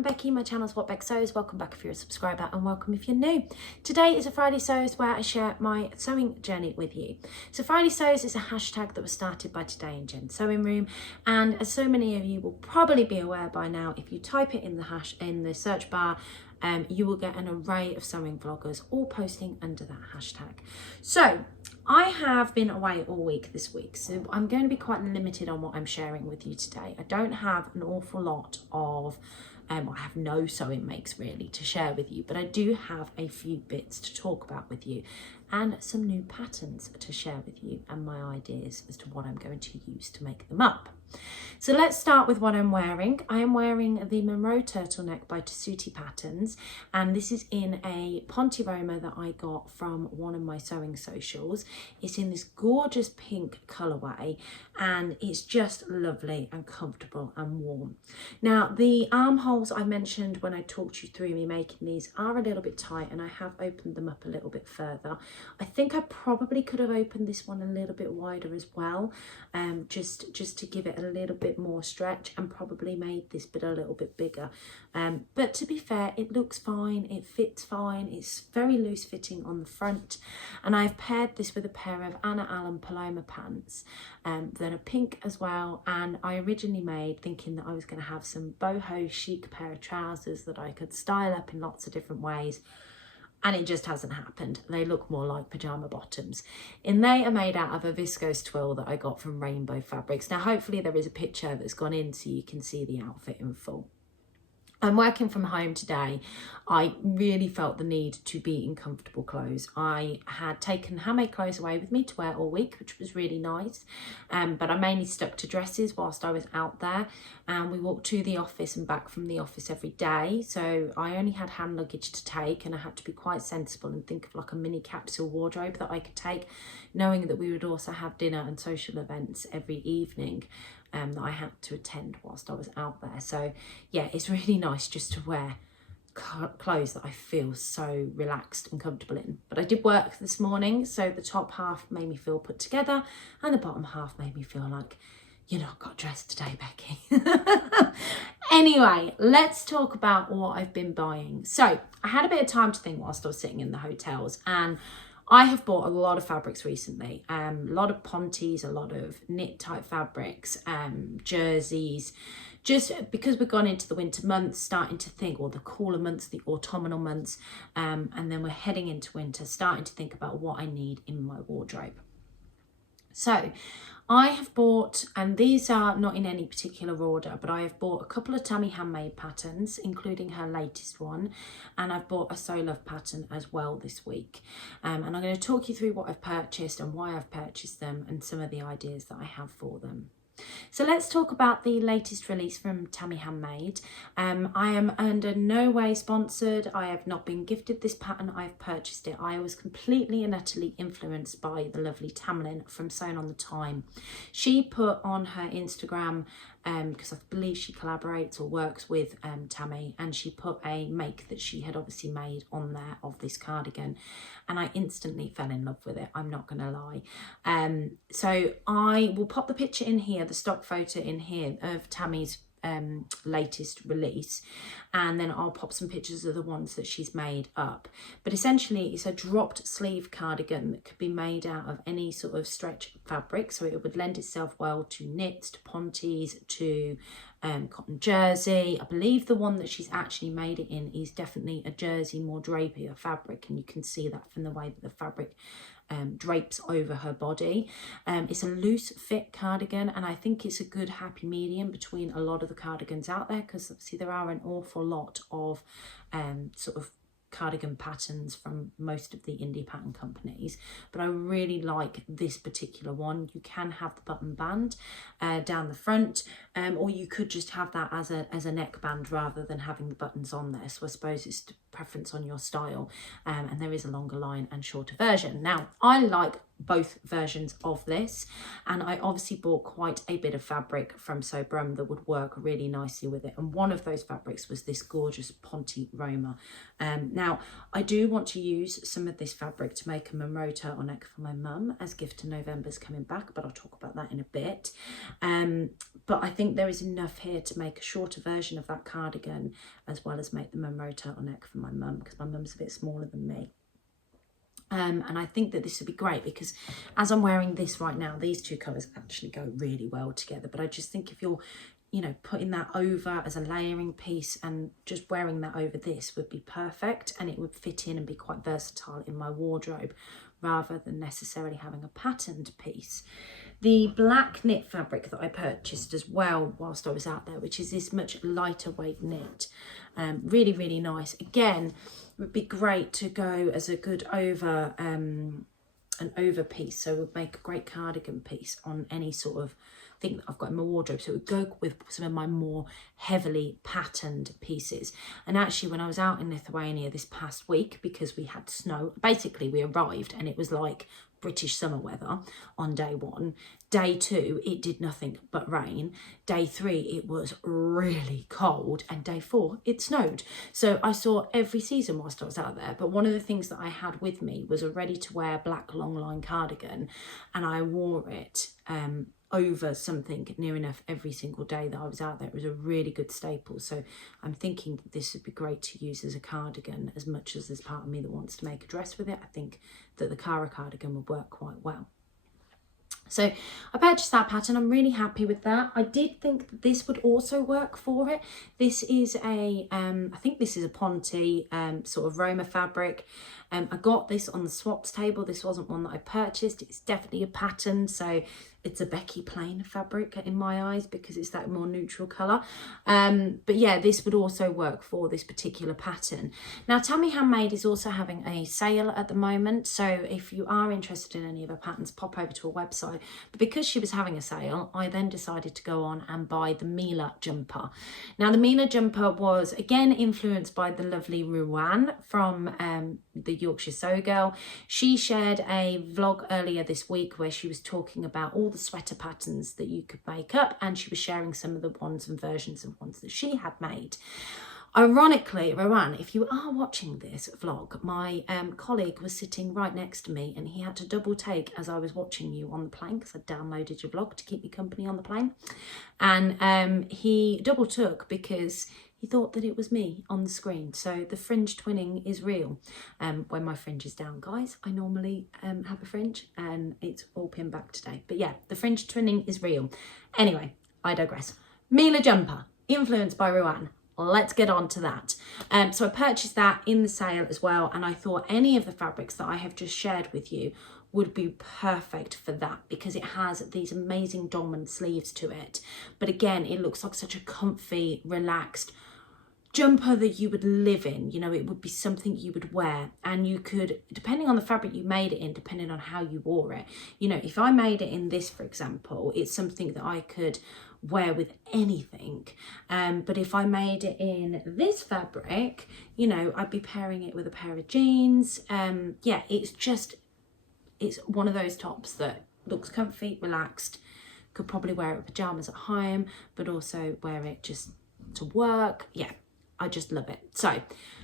I'm Becky, my channel's What Beck Sews. Welcome back if you're a subscriber and welcome if you're new. Today is a Friday Sews where I share my sewing journey with you. So Friday Sews is a hashtag that was started by Today in Jen's Sewing Room, and as so many of you will probably be aware by now, if you type it in the search bar, you will get an array of sewing vloggers all posting under that hashtag. So I have been away all week this week, so I'm going to be quite limited on what I'm sharing with you today. I don't have an awful lot of, I have no sewing makes really to share with you, but I do have a few bits to talk about with you and some new patterns to share with you and my ideas as to what I'm going to use to make them up. So let's start with what I'm wearing. I am wearing the Monroe turtleneck by Tessuti Patterns, and this is in a Ponte Roma that I got from one of my sewing socials. It's in this gorgeous pink colourway and it's just lovely and comfortable and warm. Now the armholes I mentioned when I talked you through me making these are a little bit tight, and I have opened them up a little bit further. I think I probably could have opened this one a little bit wider as well, just to give it a little bit more stretch, and probably made this bit a little bit bigger. But to be fair, it looks fine, it fits fine, it's very loose fitting on the front, and I've paired this with a pair of Anna Allen Paloma pants that are pink as well, and I originally made thinking that I was going to have some boho chic pair of trousers that I could style up in lots of different ways. And it just hasn't happened. They look more like pyjama bottoms. And they are made out of a viscose twill that I got from Rainbow Fabrics. Now, hopefully there is a picture that's gone in so you can see the outfit in full. I'm working from home today. I really felt the need to be in comfortable clothes. I had taken handmade clothes away with me to wear all week, which was really nice. But I mainly stuck to dresses whilst I was out there. And we walked to the office and back from the office every day. So I only had hand luggage to take, and I had to be quite sensible and think of like a mini capsule wardrobe that I could take, knowing that we would also have dinner and social events every evening that I had to attend whilst I was out there. So yeah, it's really nice just to wear clothes that I feel so relaxed and comfortable in. But I did work this morning, so the top half made me feel put together and the bottom half made me feel like, you know, I got dressed today, Becky. Anyway, let's talk about what I've been buying. So I had a bit of time to think whilst I was sitting in the hotels, and I have bought a lot of fabrics recently, a lot of pontes, a lot of knit type fabrics, jerseys, just because we've gone into the winter months, starting to think, or the cooler months, the autumnal months, and then we're heading into winter, starting to think about what I need in my wardrobe. So I have bought, and these are not in any particular order, but I have bought a couple of Tammy Handmade patterns, including her latest one, and I've bought a So Love pattern as well this week. And I'm going to talk you through what I've purchased and why I've purchased them and some of the ideas that I have for them. So let's talk about the latest release from Tammy Handmade. I am under no way sponsored. I have not been gifted this pattern. I've purchased it. I was completely and utterly influenced by the lovely Tamlin from Sewn on the Time. She put on her Instagram, because I believe she collaborates or works with Tammy, and she put a make that she had obviously made on there of this cardigan, and I instantly fell in love with it, I'm not gonna lie. So I will pop the picture in here, the stock photo in here of Tammy's latest release, and then I'll pop some pictures of the ones that she's made up. But essentially it's a dropped sleeve cardigan that could be made out of any sort of stretch fabric, so it would lend itself well to knits, to pontes, to cotton jersey. I believe the one that she's actually made it in is definitely a jersey, more drapier fabric, and you can see that from the way that the fabric drapes over her body. It's a loose fit cardigan, and I think it's a good happy medium between a lot of the cardigans out there, because obviously there are an awful lot of sort of cardigan patterns from most of the indie pattern companies, but I really like this particular one. You can have the button band down the front, or you could just have that as a neckband rather than having the buttons on there. So I suppose it's preference on your style, and there is a longer line and shorter version. Now I like both versions of this, and I obviously bought quite a bit of fabric from So Brum that would work really nicely with it, and one of those fabrics was this gorgeous Ponte Roma. Now I do want to use some of this fabric to make a Monroe turtleneck for my mum as gift to November's coming back, but I'll talk about that in a bit. but I think there is enough here to make a shorter version of that cardigan, as well as make the Munro turtleneck for my mum, because my mum's a bit smaller than me. And I think that this would be great because as I'm wearing this right now, these two colours actually go really well together. But I just think if you're, you know, putting that over as a layering piece and just wearing that over this would be perfect, and it would fit in and be quite versatile in my wardrobe rather than necessarily having a patterned piece. The black knit fabric that I purchased as well whilst I was out there, which is this much lighter weight knit, really, really nice. Again, it would be great to go as a good over, an over piece. So it would make a great cardigan piece on any sort of thing that I've got in my wardrobe. So it would go with some of my more heavily patterned pieces. And actually, when I was out in Lithuania this past week, because we had snow, basically we arrived and it was like British summer weather on day 1. Day 2, it did nothing but rain. Day 3, it was really cold. And day 4, it snowed. So I saw every season whilst I was out there. But one of the things that I had with me was a ready-to-wear black long line cardigan. And I wore it over something near enough every single day that I was out there. It was a really good staple. So I'm thinking that this would be great to use as a cardigan, as much as there's part of me that wants to make a dress with it. I think that the Cara cardigan would work quite well. So I purchased that pattern. I'm really happy with that. I did think that this would also work for it. This is a, I think this is a Ponte sort of Roma fabric. I got this on the swaps table. This wasn't one that I purchased. It's definitely a pattern. So it's a Becky plain fabric in my eyes because it's that more neutral colour. But yeah, this would also work for this particular pattern. Now, Tammy Handmade is also having a sale at the moment. So if you are interested in any of her patterns, pop over to her website. But because she was having a sale, I then decided to go on and buy the Mila jumper. Now, the Mila jumper was again influenced by the lovely Ruan from the Yorkshire Sew Girl. She shared a vlog earlier this week where she was talking about all the sweater patterns that you could make up, and she was sharing some of the ones and versions of ones that she had made. Ironically, Rowan, if you are watching this vlog, my colleague was sitting right next to me and he had to double take as I was watching you on the plane because I downloaded your vlog to keep me company on the plane. And he double took because he thought that it was me on the screen. So the fringe twinning is real. When my fringe is down, guys, I normally have a fringe and it's all pinned back today. But yeah, the fringe twinning is real. Anyway, I digress. Mila jumper, influenced by Ruan. Let's get on to that. So I purchased that in the sale as well, and I thought any of the fabrics that I have just shared with you would be perfect for that because it has these amazing dolman sleeves to it. But again, it looks like such a comfy, relaxed jumper that you would live in. You know, it would be something you would wear, and you could, depending on the fabric you made it in, depending on how you wore it, you know, if I made it in this, for example, it's something that I could wear with anything. But if I made it in this fabric, you know, I'd be pairing it with a pair of jeans. Yeah, it's one of those tops that looks comfy, relaxed, could probably wear it with pajamas at home, but also wear it just to work. Yeah, I just love it. So I'm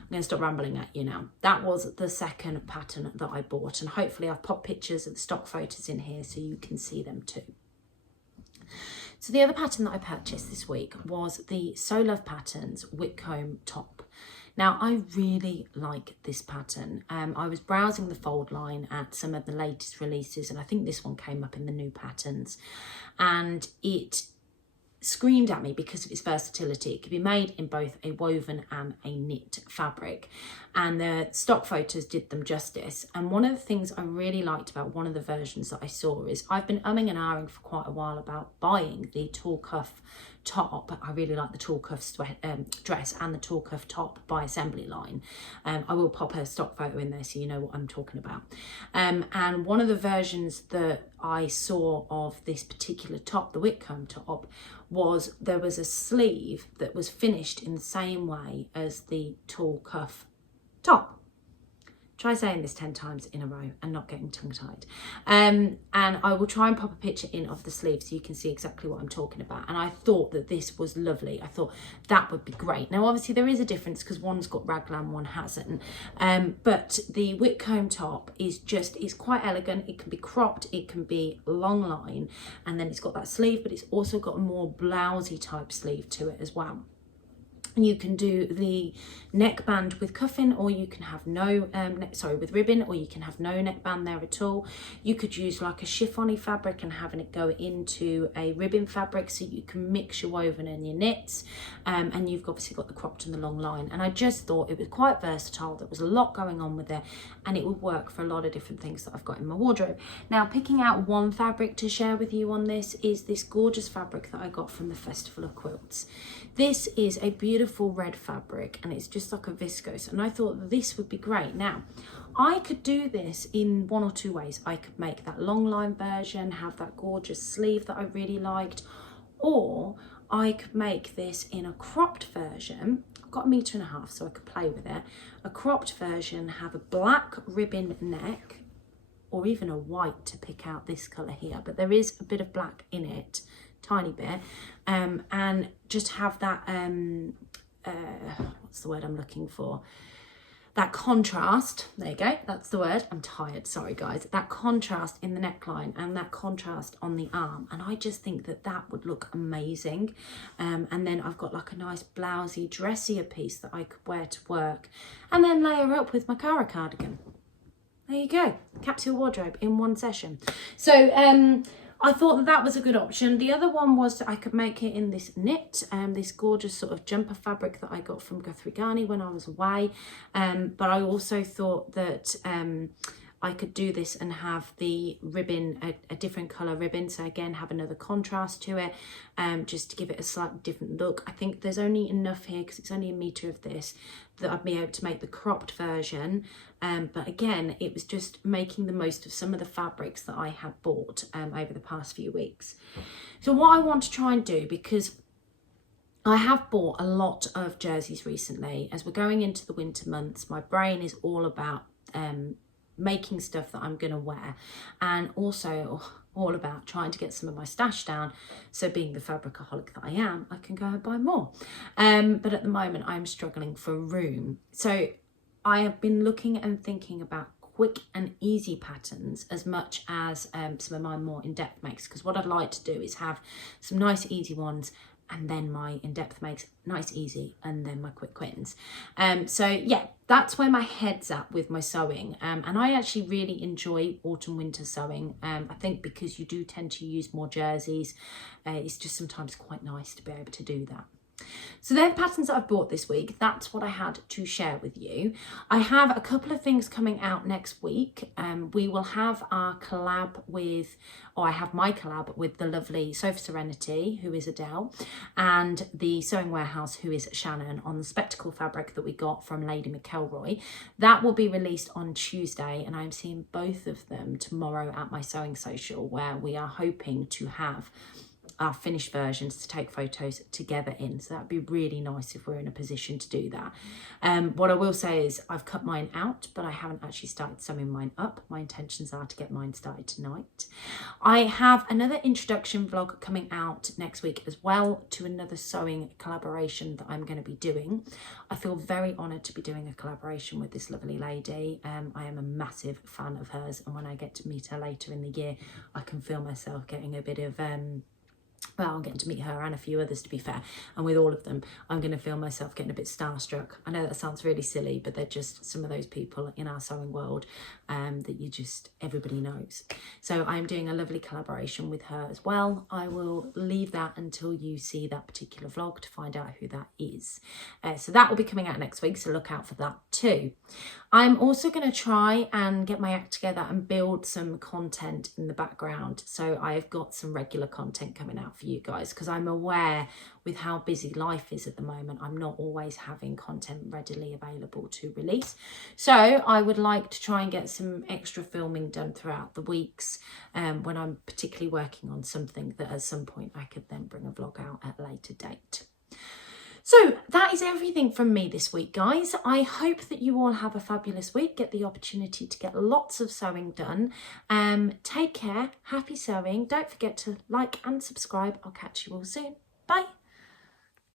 going to stop rambling at you now. That was the second pattern that I bought, and hopefully I've popped pictures of the stock photos in here so you can see them too. So the other pattern that I purchased this week was the So Love Patterns Whitcomb top. Now, I really like this pattern. I was browsing the fold line at some of the latest releases, and I think this one came up in the new patterns, and it screamed at me because of its versatility. It could be made in both a woven and a knit fabric, and the stock photos did them justice. And one of the things I really liked about one of the versions that I saw is I've been umming and ahhing for quite a while about buying the tall cuff top. I really like the tall cuff dress and the tall cuff top by Assembly Line. I will pop a stock photo in there so you know what I'm talking about. And one of the versions that I saw of this particular top, the Whitcomb top, was there was a sleeve that was finished in the same way as the tall cuff top. Try saying this 10 times in a row and not getting tongue-tied. And I will try and pop a picture in of the sleeve so you can see exactly what I'm talking about. And I thought that this was lovely. I thought that would be great. Now, obviously, there is a difference because one's got raglan, one hasn't. But the Whitcomb top is quite elegant. It can be cropped, it can be long line, and then it's got that sleeve, but it's also got a more blousey type sleeve to it as well. You can do the neckband with cuffing, or you can have no, with ribbon, or you can have no neckband there at all. You could use like a chiffony fabric and having it go into a ribbon fabric so you can mix your woven and your knits. And you've obviously got the cropped and the long line. And I just thought it was quite versatile. There was a lot going on with it, and it would work for a lot of different things that I've got in my wardrobe. Now, picking out one fabric to share with you on this is this gorgeous fabric that I got from the Festival of Quilts. This is a beautiful red fabric, and it's just like a viscose, and I thought this would be great. Now, I could do this in one or two ways. I could make that long line version, have that gorgeous sleeve that I really liked, or I could make this in a cropped version. I've got 1.5 meters, so I could play with it. A cropped version, have a black ribbon neck, or even a white to pick out this colour here, but there is a bit of black in it, tiny bit, and just have that what's the word I'm looking for, that contrast. There you go, that's the word. I'm tired, sorry guys. That contrast in the neckline and that contrast on the arm, and I just think that that would look amazing. And then I've got like a nice blousey dressier piece that I could wear to work, and then layer up with my Cara cardigan. There you go, capsule wardrobe in one session. So I thought that that was a good option. The other one was that I could make it in this knit, this gorgeous sort of jumper fabric that I got from Guthrie Ghani when I was away. But I also thought that I could do this and have the ribbon, a different colour ribbon. So again, have another contrast to it, just to give it a slightly different look. I think there's only enough here, because it's only 1 meter of this, that I'd be able to make the cropped version. But again, it was just making the most of some of the fabrics that I had bought over the past few weeks. So what I want to try and do, because I have bought a lot of jerseys recently, as we're going into the winter months, my brain is all about making stuff that I'm going to wear, and also all about trying to get some of my stash down. So being the fabricaholic that I am, I can go and buy more. But at the moment, I'm struggling for room. So I have been looking and thinking about quick and easy patterns as much as some of my more in-depth makes, because what I'd like to do is have some nice easy ones, and then my in-depth makes nice easy, and then my quick wins. So yeah, that's where my head's at with my sewing. And I actually really enjoy autumn winter sewing. I think because you do tend to use more jerseys, it's just sometimes quite nice to be able to do that. So they're the patterns that I've bought this week. That's what I had to share with you. I have a couple of things coming out next week. We will have our collab with, or I have my collab with the lovely Sofa Serenity, who is Adele, and the Sewing Warehouse, who is Shannon, on the spectacle fabric that we got from Lady McElroy. That will be released on Tuesday, and I'm seeing both of them tomorrow at my sewing social, where we are hoping to have our finished versions to take photos together in. So that'd be really nice if we're in a position to do that. What I will say is I've cut mine out, but I haven't actually started sewing mine up. My intentions are to get mine started tonight. I have another introduction vlog coming out next week as well, to another sewing collaboration that I'm going to be doing. I feel very honoured to be doing a collaboration with this lovely lady. I am a massive fan of hers, and when I get to meet her later in the year, I can feel myself getting a bit of well, I'm getting to meet her and a few others, to be fair, and with all of them I'm going to feel myself getting a bit starstruck. I know that sounds really silly, but they're just some of those people in our sewing world that you just, everybody knows. So I'm doing a lovely collaboration with her as well. I will leave that until you see that particular vlog to find out who that is. So that will be coming out next week, so look out for that too. I'm also going to try and get my act together and build some content in the background. So I've got some regular content coming out for you guys, because I'm aware with how busy life is at the moment, I'm not always having content readily available to release. So I would like to try and get some extra filming done throughout the weeks when I'm particularly working on something that at some point I could then bring a vlog out at a later date. So that is everything from me this week, guys. I hope that you all have a fabulous week, get the opportunity to get lots of sewing done. Take care, happy sewing. Don't forget to like and subscribe. I'll catch you all soon. Bye.